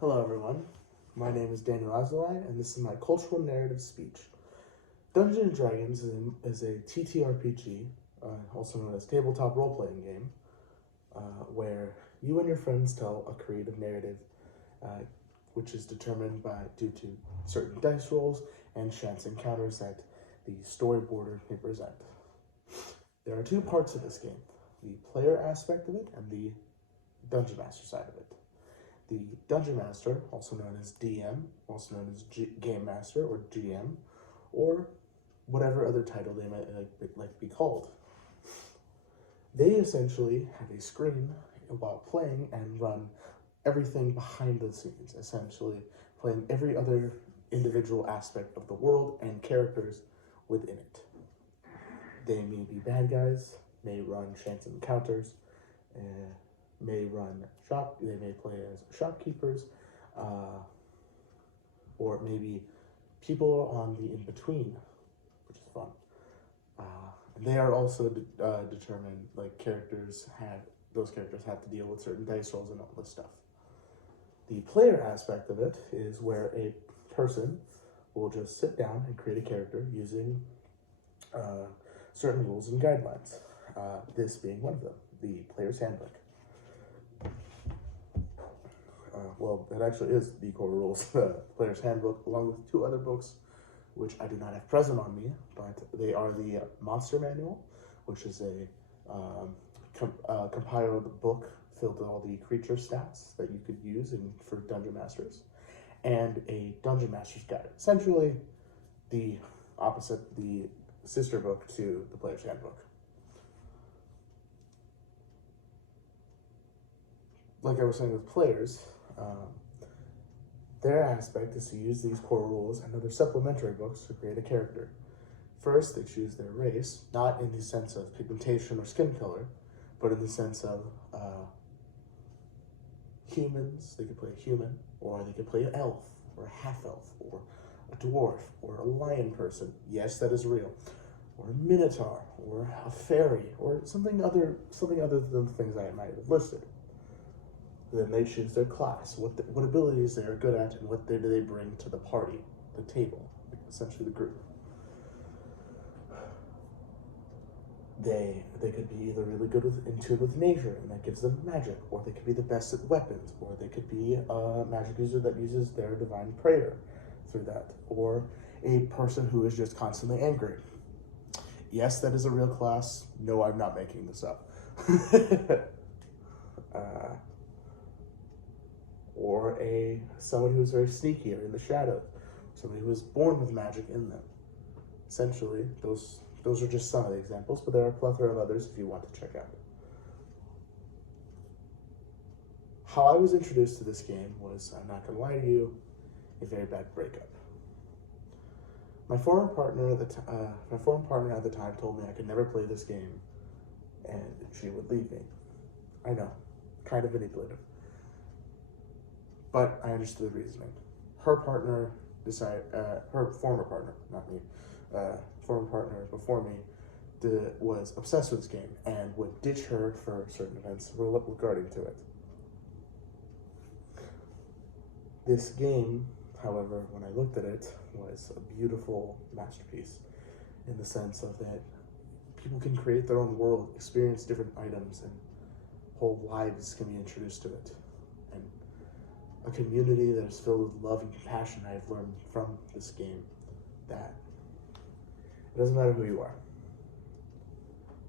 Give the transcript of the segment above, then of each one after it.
Hello everyone, my name is Daniel Azulai and this is my cultural narrative speech. Dungeons & Dragons is a TTRPG, also known as tabletop role-playing game, where you and your friends tell a creative narrative which is determined due to certain dice rolls and chance encounters that the storyboarder may present. There are two parts of this game, the player aspect of it and the Dungeon Master side of it. The Dungeon Master, also known as DM, also known as Game Master or GM, or whatever other title they might like to be called. They essentially have a screen while playing and run everything behind the scenes, essentially playing every other individual aspect of the world and characters within it. They may be bad guys, may run chance encounters, may run they may play as shopkeepers, or maybe people on the in-between, which is fun. And they are also determined, like those characters have to deal with certain dice rolls and all this stuff. The player aspect of it is where a person will just sit down and create a character using certain rules and guidelines, this being one of them, the player's handbook. Well, that actually is the core rules, the player's handbook, along with two other books, which I do not have present on me, but they are the Monster Manual, which is a compiled book filled with all the creature stats that you could use for Dungeon Masters, and a Dungeon Master's Guide. Essentially, the sister book to the player's handbook. Like I was saying with players, their aspect is to use these core rules and other supplementary books to create a character. First, they choose their race, not in the sense of pigmentation or skin color, but in the sense of humans. They could play a human, or they could play an elf, or a half-elf, or a dwarf, or a lion person. Yes, that is real. Or a minotaur, or a fairy, or something other than the things I might have listed. Then they choose their class, what abilities they are good at, and what do they bring to the party, the table, essentially the group. They could be either really good in tune with nature, and that gives them magic, or they could be the best at weapons, or they could be a magic user that uses their divine prayer through that, or a person who is just constantly angry. Yes, that is a real class. No, I'm not making this up. Or someone who's very sneaky or in the shadows, somebody who was born with magic in them. Essentially, those are just some of the examples, but there are a plethora of others if you want to check out. How I was introduced to this game was, I'm not gonna lie to you, a very bad breakup. My former partner at the time told me I could never play this game, and she would leave me. I know, kind of manipulative. But I understood the reasoning. Her partner her former partner, not me, former partner before me, was obsessed with this game and would ditch her for certain events regarding to it. This game, however, when I looked at it, was a beautiful masterpiece in the sense of that people can create their own world, experience different items, and whole lives can be introduced to it. And a community that is filled with love and compassion I've learned from this game, that it doesn't matter who you are.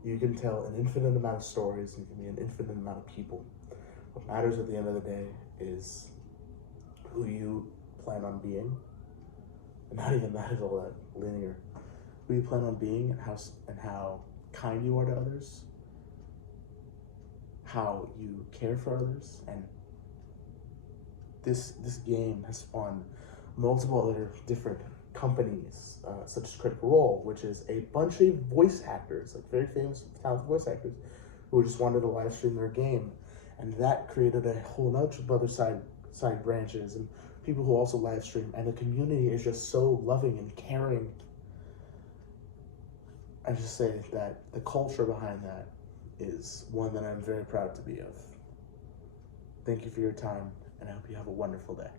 You can tell an infinite amount of stories, and you can be an infinite amount of people. What matters at the end of the day is who you plan on being. And not even that is all that linear. Who you plan on being and how kind you are to others, how you care for others, and this game has spawned multiple other different companies, such as Critical Role, which is a bunch of voice actors, like very famous talented voice actors, who just wanted to live stream their game, and that created a whole bunch of other side branches and people who also live stream, and the community is just so loving and caring. I just say that the culture behind that is one that I'm very proud to be of. Thank you for your time, and I hope you have a wonderful day.